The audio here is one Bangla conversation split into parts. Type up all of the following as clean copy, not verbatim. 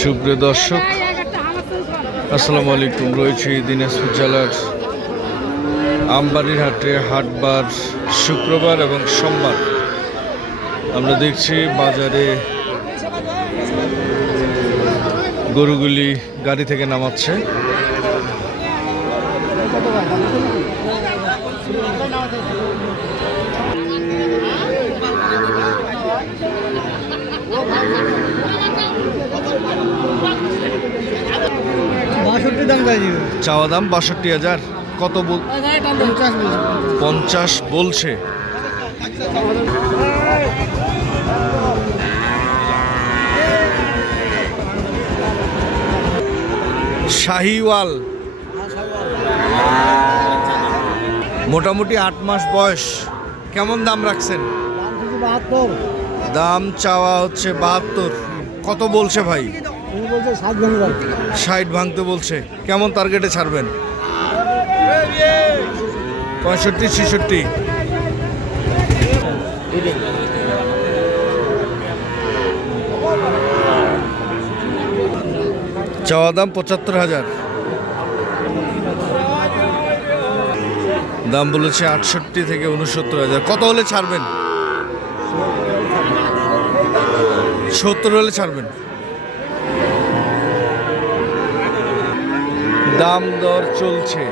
সুপ্রিয় দর্শক, আসসালামু আলাইকুম। রয়েছে দিনাজপুর জেলার আমবাড়ির হাটে হাটবার শুক্রবার এবং সোমবার। আমরা দেখছি বাজারে গরুগুলি গাড়ি থেকে নামাচ্ছে। চাওয়া দাম ৬২,০০০। কত ৫০ বলছে। শাহিওয়াল মোটামুটি ৮ মাস বয়স। কেমন দাম রাখছেন? দাম চাওয়া হচ্ছে ৭২। কত বলছে ভাই? ৬০ ভাঙতে বলছে। কেমন টার্গেটে ছাড়বেন? ৬৫-৬৬। চাওয়া দাম ৭৫,০০০। দাম বলেছে ৬৮ থেকে ৬৯,০০০। কত হলে ছাড়বেন? ৭০ হলে ছাড়বেন। দাম দর চলছে।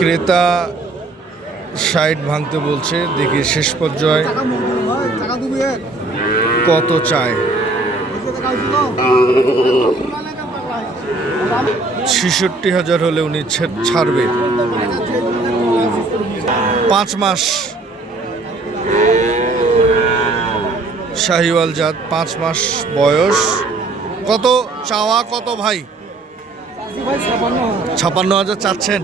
ক্রেতা ৬০ ভাঙতে বলছে। দেখি শেষ পর্যায়ে কত চায়। ৬৬,০০০ হলে উনি ছাড়বে। ৫ মাস শাহিওয়াল জাত, ৫ মাস বয়স। কত চাওয়া? কত ভাই? ৫৬,০০০ চাচ্ছেন।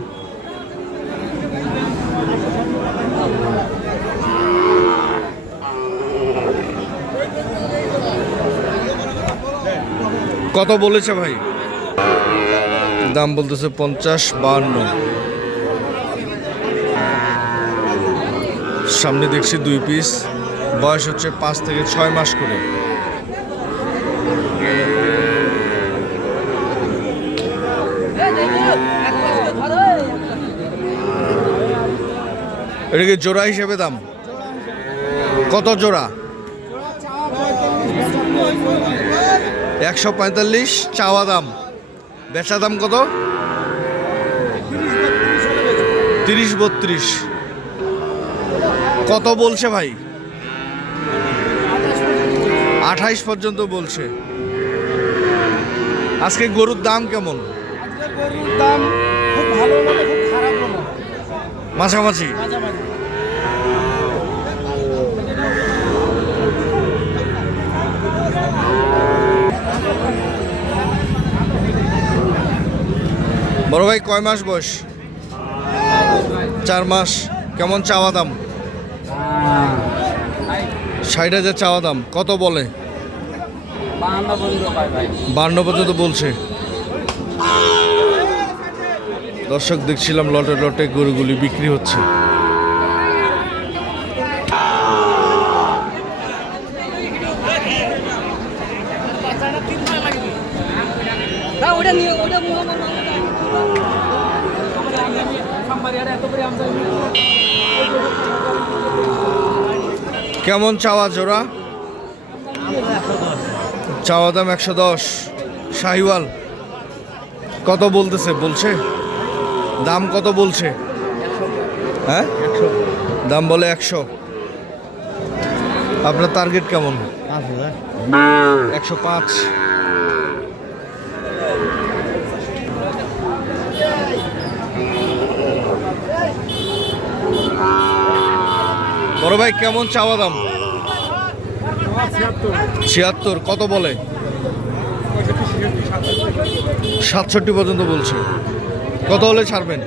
কত বলেছে ভাই? দাম বলতেছে ৫০-৫২। সামনে দেখছি ২ পিস। বয়স হচ্ছে ৫ থেকে ৬ মাস করে। এটা কি জোড়া হিসেবে দাম? কত জোড়া? ১৪৫ চাওয়া দাম। বেচা দাম কত? ৩০-৩২। কত বলছে ভাই? ২৮ পর্যন্ত বলছে। আজকে গরুর দাম কেমন? গরুর দাম খুব ভালো না, খুব খারাপ না, মাঝামাঝি। বড় ভাই কয় মাস বয়স? ৪ মাস। কেমন চাওয়া দাম? ৬০,০০০ চাওয়া দাম। কত বলে? ৫২ পর্যন্ত বলছে। দর্শক, দেখছিলাম লটে লটে গরুগুলি বিক্রি হচ্ছে। কেমন চাওয়া জোড়া? চাওয়া দাম ১১০। শাহিওয়াল কত বলতেছে? বলছে দাম কত বলছে? হ্যাঁ, দাম বলে ১০০। আপনার টার্গেট কেমন? ১০৫। বড় ভাই কেমন চাওয়া দাম? ৭৬। কত বলে? ৬৭ পর্যন্ত বলছে। কত হলে ছাড়বেন?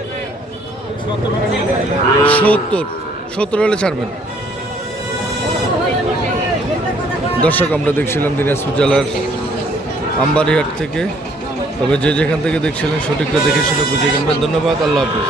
৭০ হলে ছাড়বেন। দর্শক, আমরা দেখছিলাম দিনাজপুর জেলার আমবাড়িহাট থেকে তবে যে যেখান থেকে দেখছিলেন সঠিকটা দেখে শুনে বুঝে কিনবেন। ধন্যবাদ, আল্লাহ হাফিজ।